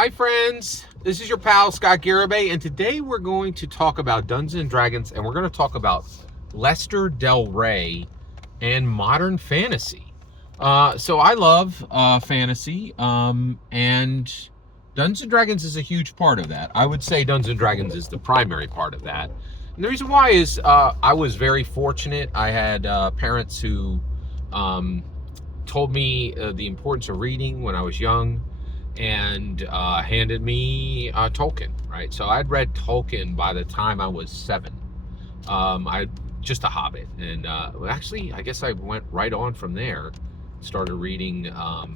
Hi friends, this is your pal Scott Garibay, and today we're going to talk about Dungeons and Dragons, and we're going to talk about Lester Del Rey and modern fantasy. So I love fantasy, and Dungeons and Dragons is a huge part of that. I would say Dungeons and Dragons is the primary part of that. And the reason why is I was very fortunate. I had parents who told me the importance of reading when I was young, and handed me Tolkien, right? So I'd read Tolkien by the time I was 7. I just a Hobbit, and actually, I guess I went right on from there. Started reading. I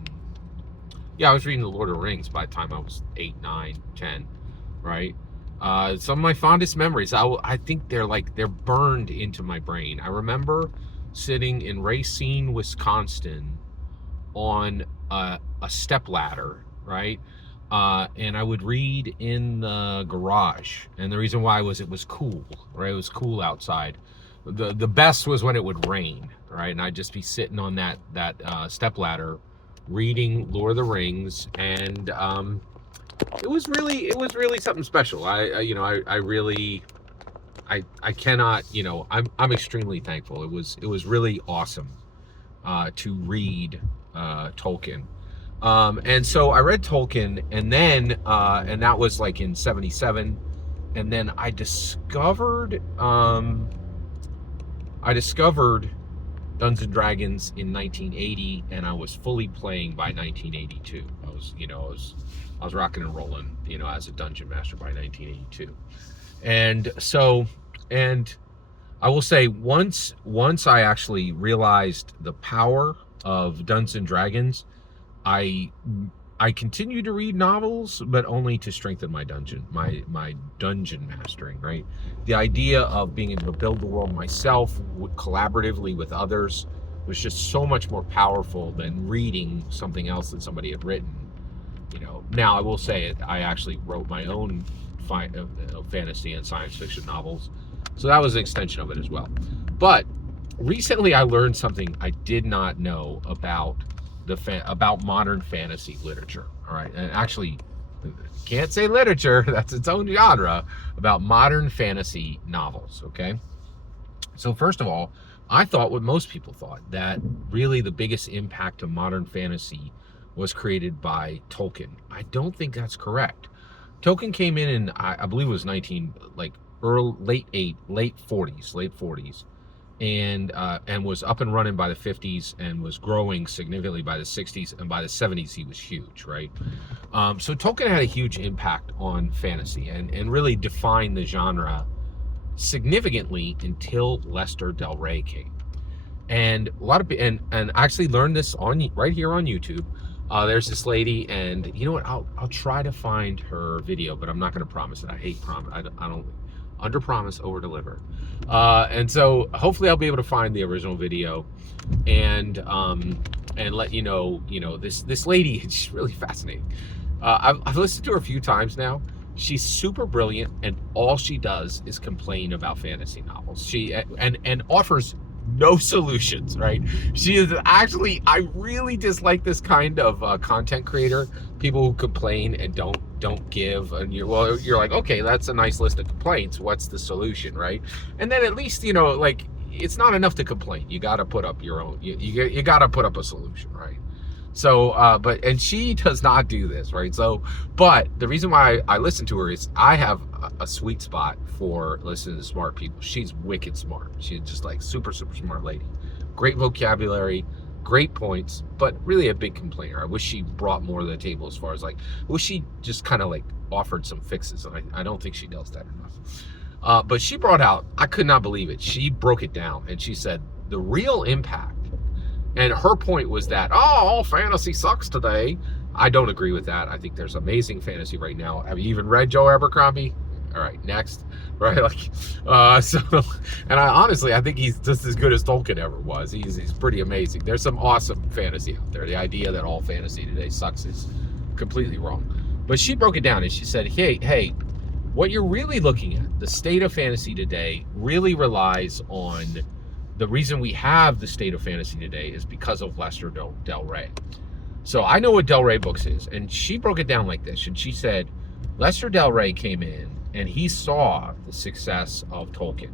was reading The Lord of the Rings by the time I was 8, 9, 10, right? Some of my fondest memories, I think they're burned into my brain. I remember sitting in Racine, Wisconsin, on a stepladder, right? And I would read in the garage. And the reason why was it was cool, right? It was cool outside. The best was when it would rain, right? And I'd just be sitting on that stepladder reading Lord of the Rings, and it was really something special. I cannot, I'm extremely thankful. It was really awesome to read Tolkien. And so I read Tolkien, and then and that was like in 77, and then I discovered Dungeons and Dragons in 1980, and I was fully playing by 1982. I was rocking and rolling, as a dungeon master by 1982. And so, and I will say, once I actually realized the power of Dungeons and Dragons, I continue to read novels, but only to strengthen my dungeon mastering, right? The idea of being able to build the world myself collaboratively with others was just so much more powerful than reading something else that somebody had written. Now I will say I actually wrote my own fantasy and science fiction novels, so that was an extension of it as well. But recently I learned something I did not know about about modern fantasy literature. All right, and actually, can't say literature, that's its own genre, about modern fantasy novels. Okay, so first of all, I thought what most people thought, that really the biggest impact of modern fantasy was created by Tolkien. I don't think that's correct. Tolkien came in I believe it was late 40s, and was up and running by the 50s, and was growing significantly by the 60s, and by the 70s he was huge, right? So Tolkien had a huge impact on fantasy, and really defined the genre significantly until Lester Del Rey came. And a lot of and I actually learned this right here on YouTube. There's this lady, and you know what? I'll try to find her video, but I'm not going to promise it. I hate promise. I don't under promise, over deliver. And so hopefully I'll be able to find the original video and let you know. This lady, she's really fascinating. I've listened to her a few times now. She's super brilliant, and all she does is complain about fantasy novels. She and offers no solutions, right? She is actually, I really dislike this kind of content creator, people who complain and don't give, and you're like, okay, that's a nice list of complaints, what's the solution, right? And then at least, it's not enough to complain, you got to put up your own, you got to put up a solution, right? So and she does not do this, right? So, but the reason why I listen to her is I have a sweet spot for listening to smart people. She's wicked smart. She's just like super smart lady, great vocabulary, great points, but really a big complainer. I wish she brought more to the table, as far as I wish she just kind of offered some fixes, and I don't think she does that enough. But she brought out, I could not believe it, she broke it down, and she said the real impact. And her point was that, all fantasy sucks today. I don't agree with that. I think there's amazing fantasy right now. Have you even read Joe Abercrombie? All right, next, right? And I think he's just as good as Tolkien ever was. He's pretty amazing. There's some awesome fantasy out there. The idea that all fantasy today sucks is completely wrong. But she broke it down, and she said, hey, what you're really looking at, the state of fantasy today, really relies on. The reason we have the state of fantasy today is because of Lester Del Rey. So I know what Del Rey Books is, and she broke it down like this. And she said, Lester Del Rey came in and he saw the success of Tolkien.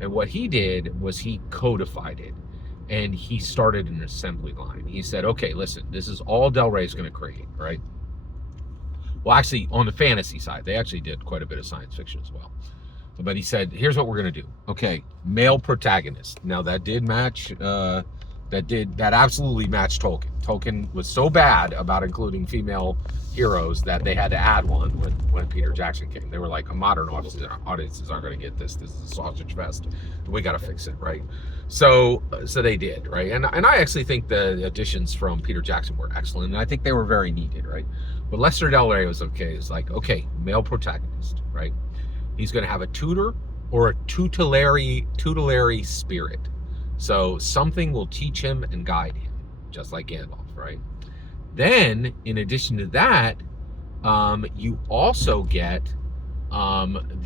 And what he did was he codified it, and he started an assembly line. He said, okay, listen, this is all Del Rey's going to create, right? Well, actually, on the fantasy side, they actually did quite a bit of science fiction as well. But he said, here's what we're going to do. Okay, male protagonist. Now, that did match... that absolutely matched Tolkien. Tolkien was so bad about including female heroes that they had to add one when Peter Jackson came. They were like, modern audiences aren't going to get this. This is a sausage fest. We got to fix it, right? So they did, right? And I actually think the additions from Peter Jackson were excellent, and I think they were very needed, right? But Lester Del Rey was okay. It's like, okay, male protagonist, right? He's going to have a tutor or a tutelary spirit. So something will teach him and guide him, just like Gandalf, right? Then, in addition to that, you also get then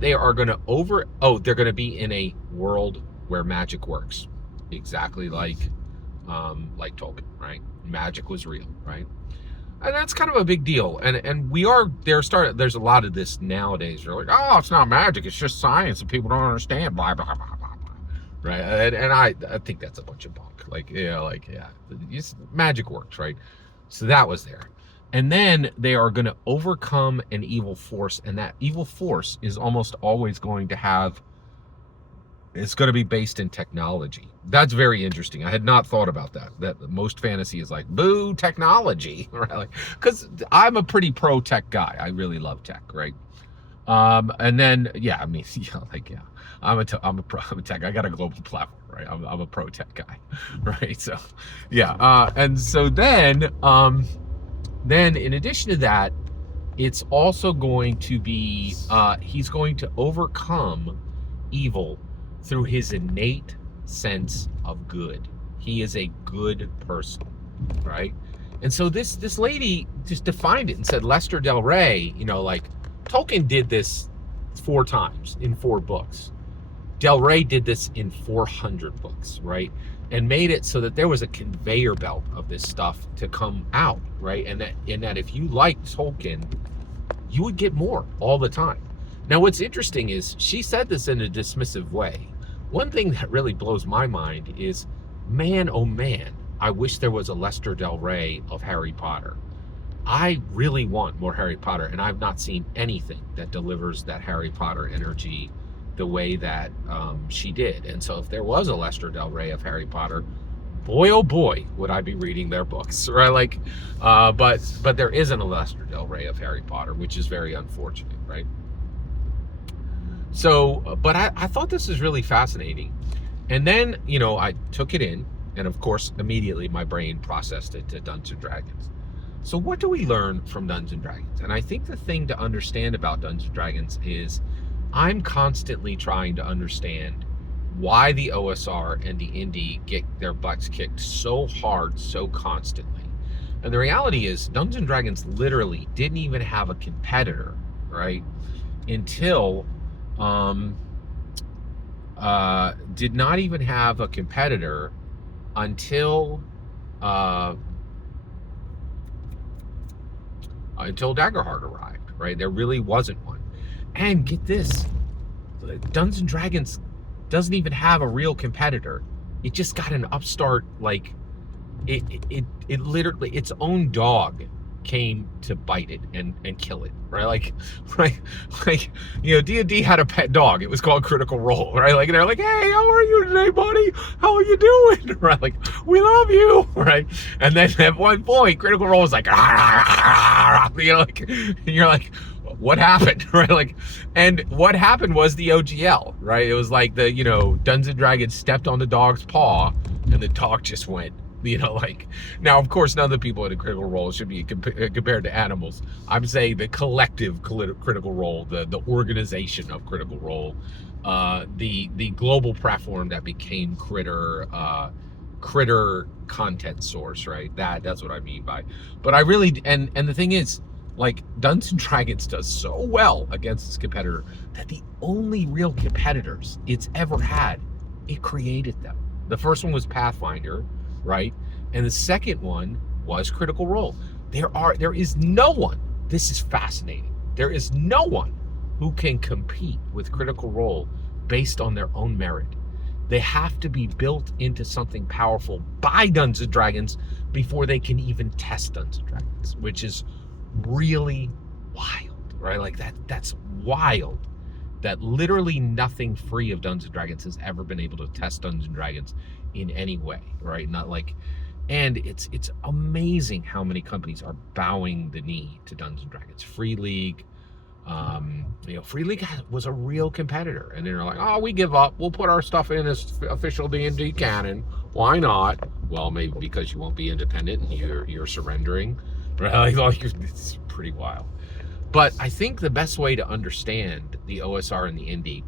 they are going to they're going to be in a world where magic works, exactly like Tolkien, right? Magic was real, right? And that's kind of a big deal. And there's a lot of this nowadays. You're like, oh, it's not magic, it's just science, and people don't understand, blah, blah, blah, blah, blah. Right? And I think that's a bunch of bunk. Magic works, right? So that was there. And then they are going to overcome an evil force, and that evil force is almost always going to have... It's going to be based in technology. That's very interesting. I had not thought about that. That most fantasy is like, boo, technology, right? Because I'm a pretty pro tech guy. I really love tech, right? And then, I'm a tech. I got a global platform, right? I'm a pro tech guy, right? So, yeah. And so then in addition to that, it's also going to be he's going to overcome evil through his innate sense of good. He is a good person, right? And so this lady just defined it and said, Lester Del Rey, Tolkien did this 4 times in 4 books. Del Rey did this in 400 books, right? And made it so that there was a conveyor belt of this stuff to come out, right? And that if you liked Tolkien, you would get more all the time. Now, what's interesting is she said this in a dismissive way. One thing that really blows my mind is, man, oh man, I wish there was a Lester Del Rey of Harry Potter. I really want more Harry Potter, and I've not seen anything that delivers that Harry Potter energy the way that she did. And so if there was a Lester Del Rey of Harry Potter, boy, oh boy, would I be reading their books, right? But there isn't a Lester Del Rey of Harry Potter, which is very unfortunate, right? So, but I thought this was really fascinating. And then, I took it in, and of course, immediately my brain processed it to Dungeons & Dragons. So what do we learn from Dungeons & Dragons? And I think the thing to understand about Dungeons & Dragons is I'm constantly trying to understand why the OSR and the indie get their butts kicked so hard, so constantly. And the reality is Dungeons & Dragons literally didn't even have a competitor, right? Until... did not even have a competitor until Daggerheart arrived, right? There really wasn't one. And get this, Dungeons & Dragons doesn't even have a real competitor. It just got an upstart, it literally, its own dog came to bite it and kill it, right? D&D had a pet dog. It was called Critical Role, right? And they're like, hey, how are you today, buddy? How are you doing? Right? We love you, right? And then at one point, Critical Role was like, and you're like, what happened, right? And what happened was the OGL, right? It was like the, Dungeons & Dragons stepped on the dog's paw, and the dog just went. Now, of course, none of the people in a Critical Role should be compared to animals. I'm saying the collective Critical Role, the organization of Critical Role, the global platform that became Critter content source, right? That's what I mean by. But I really, and the thing is, Dungeons & Dragons does so well against its competitor that the only real competitors it's ever had, it created them. The first one was Pathfinder. right? And the second one was Critical Role. There is no one, this is fascinating, there is no one who can compete with Critical Role based on their own merit. They have to be built into something powerful by Dungeons & Dragons before they can even test Dungeons & Dragons, which is really wild, right? Like that's wild that literally nothing free of Dungeons & Dragons has ever been able to test Dungeons & Dragons in any way, right? Not like, and it's amazing how many companies are bowing the knee to Dungeons & Dragons. Free League, Free League was a real competitor, and they're like, oh, we give up. We'll put our stuff in as official D&D canon. Why not? Well, maybe because you won't be independent and you're surrendering. Right? Like, it's pretty wild. But I think the best way to understand the OSR and the indie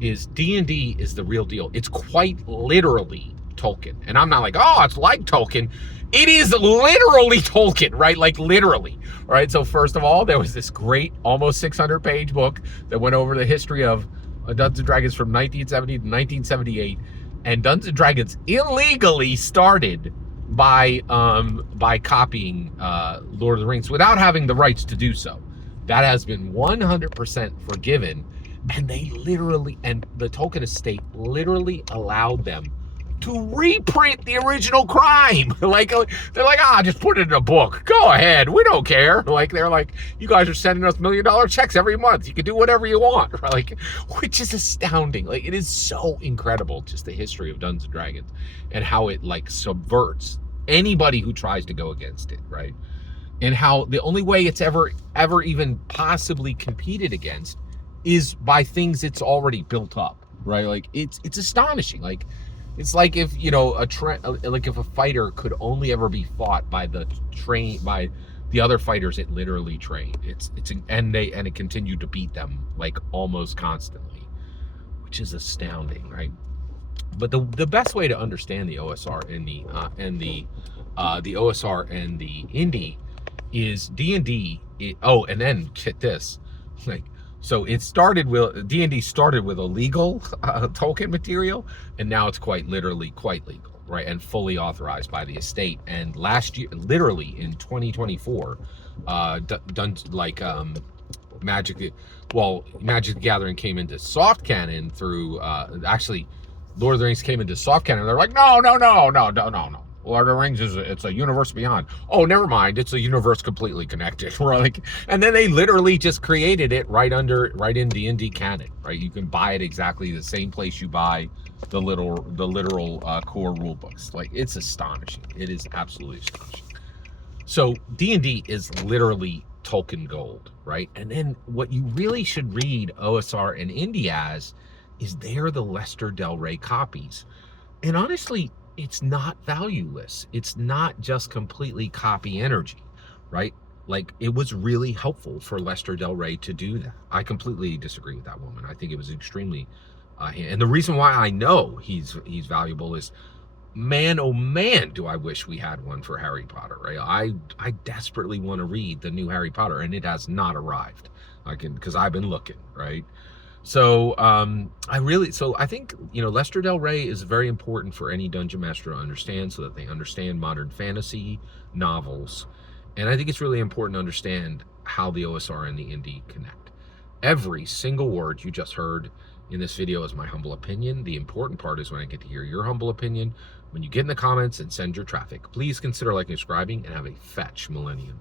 is D&D is the real deal. It's quite literally Tolkien. And I'm not like, oh, it's like Tolkien. It is literally Tolkien, right? Like literally, right? So first of all, there was this great almost 600-page book that went over the history of Dungeons & Dragons from 1970 to 1978. And Dungeons & Dragons illegally started by copying Lord of the Rings without having the rights to do so. That has been 100% forgiven. And they literally, and the Tolkien estate literally allowed them to reprint the original crime. Like, they're like, just put it in a book. Go ahead. We don't care. Like, they're like, you guys are sending us $1 million checks every month. You can do whatever you want. Like, which is astounding. Like, it is so incredible, just the history of Dungeons & Dragons and how it like subverts anybody who tries to go against it, right? And how the only way it's ever even possibly competed against is by things it's already built up, right? Like, it's astonishing. Like, it's like if, if a fighter could only ever be fought by the other fighters it literally trained. And it continued to beat them like almost constantly, which is astounding, right? But the best way to understand the OSR and the OSR and the indie is D&D. And then get this, like, so it started with D&D started with illegal Tolkien material, and now it's quite literally quite legal, right, and fully authorized by the estate. And last year, literally in 2024, Magic the Gathering came into soft canon through actually Lord of the Rings came into soft canon. They're like, no. Lord of the Rings it's a universe beyond. Oh, never mind. It's a universe completely connected. We're like, and then they literally just created it right in D&D canon, right? You can buy it exactly the same place you buy the literal core rule books. Like, it's astonishing. It is absolutely astonishing. So D&D is literally Tolkien gold, right? And then what you really should read OSR and indie as is they're the Lester Del Rey copies. And honestly, it's not valueless. It's not just completely copy energy, right? Like, it was really helpful for Lester Del Rey to do that. I completely disagree with that woman. I think it was extremely, and the reason why I know he's valuable is, man, oh man, do I wish we had one for Harry Potter, right? I desperately want to read the new Harry Potter, and it has not arrived. Because I've been looking, right? So I think, Lester Del Rey is very important for any dungeon master to understand, so that they understand modern fantasy novels. And I think it's really important to understand how the OSR and the indie connect. Every single word you just heard in this video is my humble opinion. The important part is when I get to hear your humble opinion. When you get in the comments and send your traffic, please consider liking and subscribing, and have a fetch millennium.